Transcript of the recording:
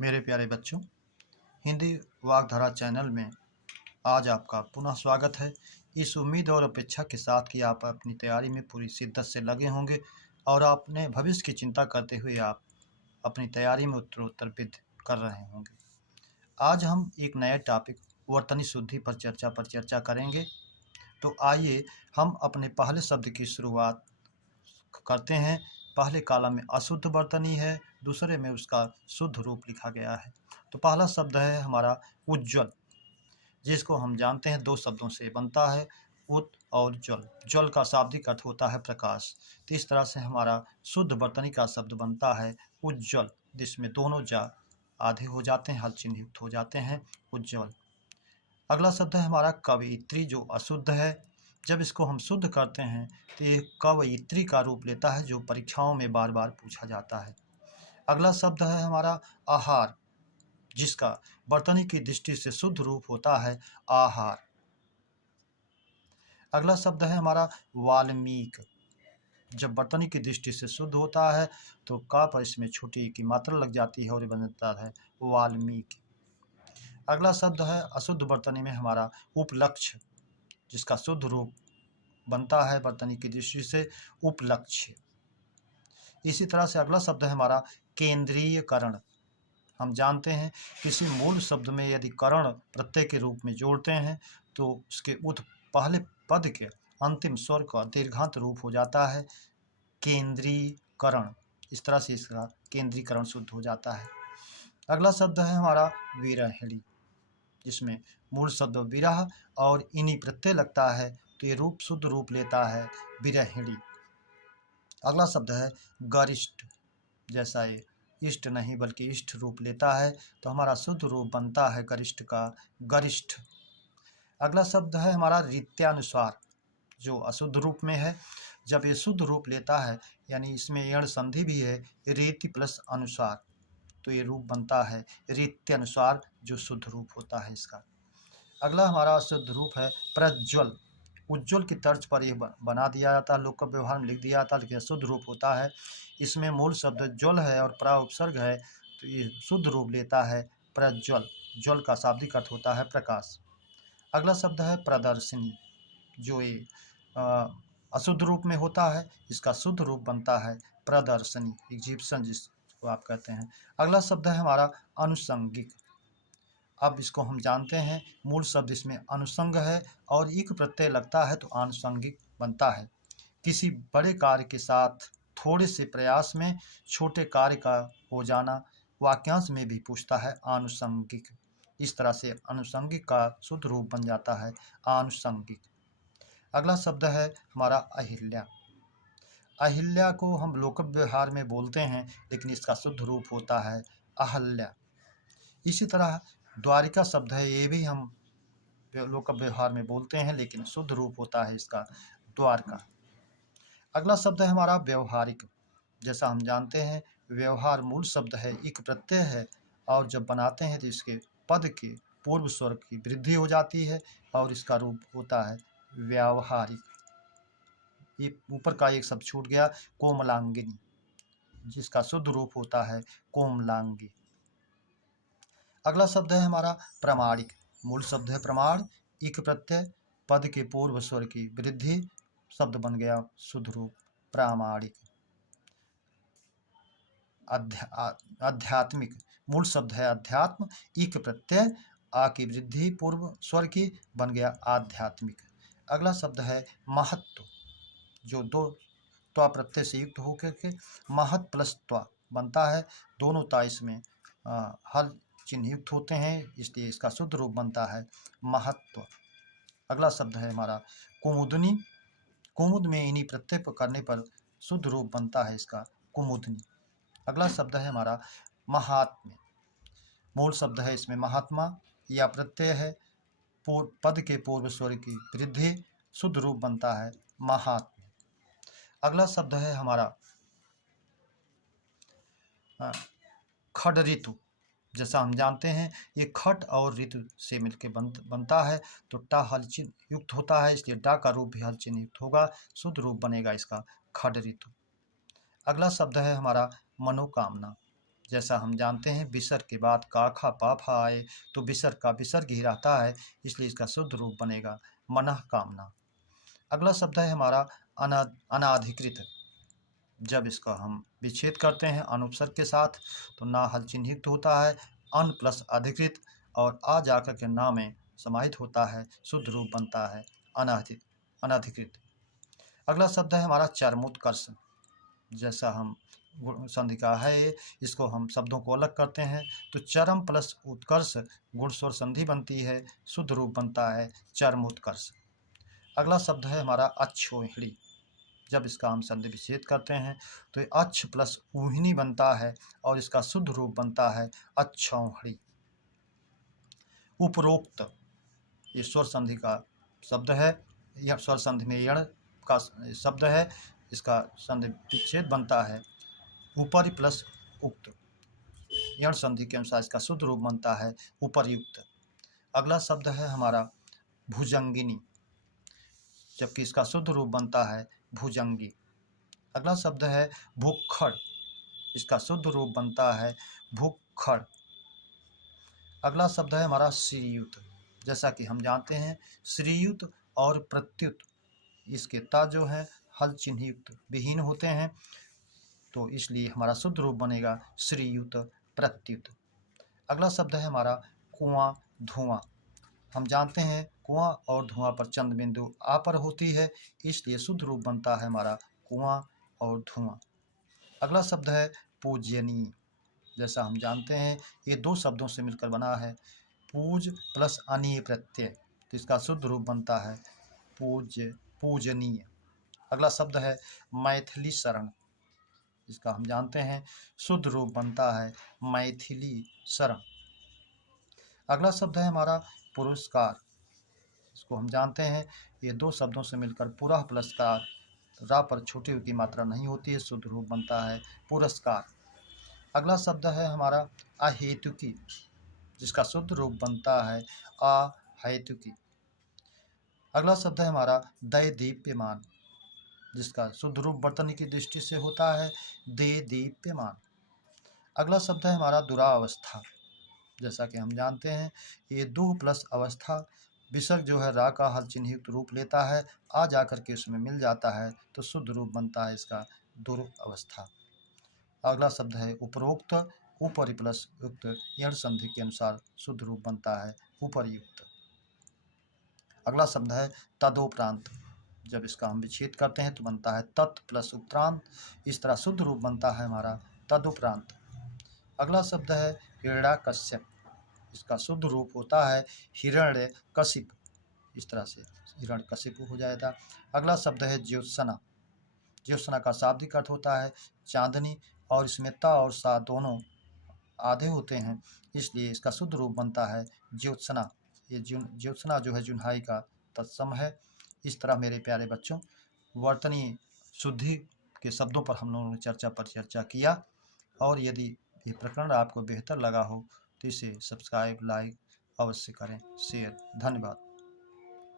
मेरे प्यारे बच्चों, हिंदी वाकधारा चैनल में आज आपका पुनः स्वागत है। इस उम्मीद और अपेक्षा के साथ कि आप अपनी तैयारी में पूरी शिद्दत से लगे होंगे और अपने भविष्य की चिंता करते हुए आप अपनी तैयारी में उत्तरोत्तर वृद्धि कर रहे होंगे। आज हम एक नए टॉपिक वर्तनी शुद्धि पर चर्चा करेंगे। तो आइए हम अपने पहले शब्द की शुरुआत करते हैं। पहले कॉलम में अशुद्ध वर्तनी है, दूसरे में उसका शुद्ध रूप लिखा गया है। तो पहला शब्द है हमारा उज्ज्वल, जिसको हम जानते हैं दो शब्दों से बनता है, उत और जल। जल का शाब्दिक अर्थ होता है प्रकाश। तो इस तरह से हमारा शुद्ध वर्तनी का शब्द बनता है उज्ज्वल, जिसमें दोनों जा आधे हो जाते हैं, हल चिन्ह युक्त हो जाते हैं, उज्ज्वल। अगला शब्द है हमारा कवयित्री, जो अशुद्ध है। जब इसको हम शुद्ध करते हैं तो ये कवयित्री का रूप लेता है, जो परीक्षाओं में बार बार पूछा जाता है। अगला शब्द है हमारा आहार, जिसका वर्तनी की दृष्टि से शुद्ध रूप होता है आहार। अगला शब्द है हमारा वाल्मीक। जब वर्तनी की दृष्टि से शुद्ध होता है तो का पर इसमें छोटी की मात्रा लग जाती है और ये बनता है वाल्मीकि। अगला शब्द है अशुद्ध वर्तनी में हमारा उपलक्ष्य, जिसका शुद्ध रूप बनता है वर्तनी की दृष्टि से उपलक्ष्य। इसी तरह से अगला शब्द है हमारा केंद्रीयकरण। हम जानते हैं किसी मूल शब्द में यदि करण प्रत्यय के रूप में जोड़ते हैं तो उसके पहले पद के अंतिम स्वर का दीर्घांत रूप हो जाता है केंद्रीकरण। इस तरह से इसका केंद्रीकरण शुद्ध हो जाता है। अगला शब्द है हमारा विरहिणी, जिसमें मूल शब्द विरह और इनी प्रत्यय लगता है तो ये रूप शुद्ध रूप लेता है विरहिणी। अगला शब्द है गरिष्ठ, जैसा ये इष्ट नहीं बल्कि इष्ट रूप लेता है तो हमारा शुद्ध रूप बनता है गरिष्ठ का गरिष्ठ। अगला शब्द है हमारा रीत्यानुसार, जो अशुद्ध रूप में है। जब ये शुद्ध रूप लेता है यानी इसमें यण संधि भी है, रीति प्लस अनुसार, तो ये रूप बनता है रीत्यानुसार, जो शुद्ध रूप होता है इसका। अगला हमारा शुद्ध रूप है प्रज्वल। उज्ज्वल की तर्ज पर यह बना दिया जाता है, लोक का व्यवहार में लिख दिया जाता है, लेकिन शुद्ध रूप होता है। इसमें मूल शब्द ज्वल है और प्रा उपसर्ग है तो ये शुद्ध रूप लेता है प्रज्वल। ज्वल का शाब्दिक अर्थ होता है प्रकाश। अगला शब्द है प्रदर्शनी, जो ये अशुद्ध रूप में होता है, इसका शुद्ध रूप बनता है प्रदर्शनी, एग्जिबिशन जिसको आप कहते हैं। अगला शब्द है हमारा अनुषंगिक। अब इसको हम जानते हैं मूल शब्द इसमें अनुषंग है और इक प्रत्यय लगता है तो आनुषंगिक बनता है। किसी बड़े कार्य के साथ थोड़े से प्रयास में छोटे कार्य का हो जाना वाक्यांश में भी पूछता है आनुषंगिक। इस तरह से अनुषंगिक का शुद्ध रूप बन जाता है आनुषंगिक। अगला शब्द है हमारा अहिल्या। अहिल्या को हम लोक व्यवहार में बोलते हैं, लेकिन इसका शुद्ध रूप होता है अहल्या। इसी तरह द्वारिका शब्द है, ये भी हम लोक व्यवहार में बोलते हैं, लेकिन शुद्ध रूप होता है इसका द्वारका। अगला शब्द है हमारा व्यवहारिक। जैसा हम जानते हैं व्यवहार मूल शब्द है, इक प्रत्यय है और जब बनाते हैं तो इसके पद के पूर्व स्वर की वृद्धि हो जाती है और इसका रूप होता है व्यावहारिक। ये ऊपर का एक शब्द छूट गया, कोमलांगिनी, जिसका शुद्ध रूप होता है कोमलांगी। अगला शब्द है हमारा प्रामाणिक। मूल शब्द है प्रमाण, इक प्रत्यय, पद के पूर्व स्वर की वृद्धि, शब्द बन गया शुद्ध रूप प्रामाणिक। आध्यात्मिक, मूल शब्द है अध्यात्म, इक प्रत्यय, आ की वृद्धि पूर्व स्वर की, बन गया आध्यात्मिक। अगला शब्द है महत्व, जो दो त्वा प्रत्यय से युक्त होकर के महत् प्लस त्वा बनता है। दोनों ता इसमें हल चिन्ह युक्त होते हैं, इसलिए इसका शुद्ध रूप बनता है महत्व। अगला शब्द है हमारा कुमुदनी। कुमुद में इन्हीं प्रत्यय करने पर शुद्ध रूप बनता है इसका कुमुदनी। अगला शब्द है हमारा महात्म्य। मूल शब्द है इसमें महात्मा, या प्रत्यय है, पद के पूर्व स्वर की वृद्धि, शुद्ध रूप बनता है महात्म्य। अगला शब्द है हमारा खड ऋतु। जैसा हम जानते हैं ये खट और ऋतु से मिलकर बनता है तो टा हल चिन्ह युक्त होता है, इसलिए डा का रूप भी हल चिन्ह युक्त होगा, शुद्ध रूप बनेगा इसका खड ऋतु। अगला शब्द है हमारा मनोकामना। जैसा हम जानते हैं विसर्ग के बाद का खा पा फा आए तो विसर्ग का विसर्ग ही रहता है, इसलिए इसका शुद्ध रूप बनेगा मनः कामना। अगला शब्द है हमारा अनाधिकृत। जब इसका हम विच्छेद करते हैं अनुपसर्ग के साथ तो ना हल चिन्हित होता है, अन प्लस अधिकृत और आ जाकर के ना में समाहित होता है, शुद्ध रूप बनता है अनाधिकृत। अगला शब्द है हमारा चरमोत्कर्ष। जैसा हम संधि का है, इसको हम शब्दों को अलग करते हैं तो चरम प्लस उत्कर्ष गुण स्वर संधि बनती है, शुद्ध रूप बनता है चरमोत्कर्ष। अगला शब्द है हमारा अच्छोहिणी। जब इसका हम संधि विच्छेद करते हैं तो अच्छ प्लस ऊहिणी बनता है और इसका शुद्ध रूप बनता है अच्छौहिणी। उपरोक्त ये स्वर संधि का शब्द है, यह स्वर संधि में यण का शब्द है, इसका संधि विच्छेद बनता है ऊपरी प्लस उक्त। यण संधि के अनुसार इसका शुद्ध रूप बनता है उपर्युक्त। अगला शब्द है हमारा भुजंगिनी, जबकि इसका शुद्ध रूप बनता है भुजंगी। अगला शब्द है भुक्खड़, इसका शुद्ध रूप बनता है भुक्खड़। अगला शब्द है हमारा श्रीयुत। जैसा कि हम जानते हैं श्रीयुत और प्रत्युत इसके ता जो है हल चिन्ह युक्त विहीन होते हैं, तो इसलिए हमारा शुद्ध रूप बनेगा श्रीयुत प्रत्युत। अगला शब्द है हमारा कुआं धुआं। हम जानते हैं कुआं और धुआं पर चंद्र बिंदु आ पर होती है, इसलिए शुद्ध रूप बनता है हमारा कुआं और धुआं। अगला शब्द है पूजनीय। जैसा हम जानते हैं ये दो शब्दों से मिलकर बना है, पूज प्लस अनीय प्रत्यय, तो इसका शुद्ध रूप बनता है पूजनीय। अगला शब्द है मैथिली शरण। इसका हम जानते हैं शुद्ध रूप बनता है मैथिली शरण। अगला शब्द है हमारा पुरस्कार। इसको हम जानते हैं ये दो शब्दों से मिलकर पुरः पुरस्कार, रा पर छोटी की मात्रा नहीं होती है, शुद्ध रूप बनता है पुरस्कार। अगला शब्द है हमारा अहेतुकी, जिसका शुद्ध रूप बनता है अहेतुकी। अगला शब्द है हमारा दैदीप्यमान, जिसका शुद्ध रूप बर्तनी की दृष्टि से होता है देदीप्यमान। अगला शब्द है हमारा दुरावस्था। जैसा कि हम जानते हैं ये दुह प्लस अवस्था, विसर्ग जो है रा का हल चिन्हित रूप लेता है, आ जाकर के उसमें मिल जाता है तो शुद्ध रूप बनता है इसका दुरावस्था। अगला शब्द है उपरोक्त, ऊपरी प्लस युक्त यण संधि के अनुसार शुद्ध रूप बनता है उपर्युक्त। अगला शब्द है तदोपरांत। जब इसका हम विच्छेद करते हैं तो बनता है तत् प्लस उपरांत, इस तरह शुद्ध रूप बनता है हमारा तदुपरांत। अगला शब्द है हिरण्याकश्यप। इसका शुद्ध रूप होता है हिरण्यकशिप, इस तरह से हिरण्यकशिप हो जाएगा। अगला शब्द है ज्योत्सना। ज्योत्सना का शाब्दिक अर्थ होता है चांदनी और इसमें ता और सा दोनों आधे होते हैं, इसलिए इसका शुद्ध रूप बनता है ज्योत्सना। ये ज्योत्सना जो है जुन्हाई का तत्सम है। इस तरह मेरे प्यारे बच्चों वर्तनी शुद्धि के शब्दों पर हम लोगों ने चर्चा किया, और यदि ये प्रकरण आपको बेहतर लगा हो तो इसे सब्सक्राइब लाइक अवश्य करें, शेयर। धन्यवाद।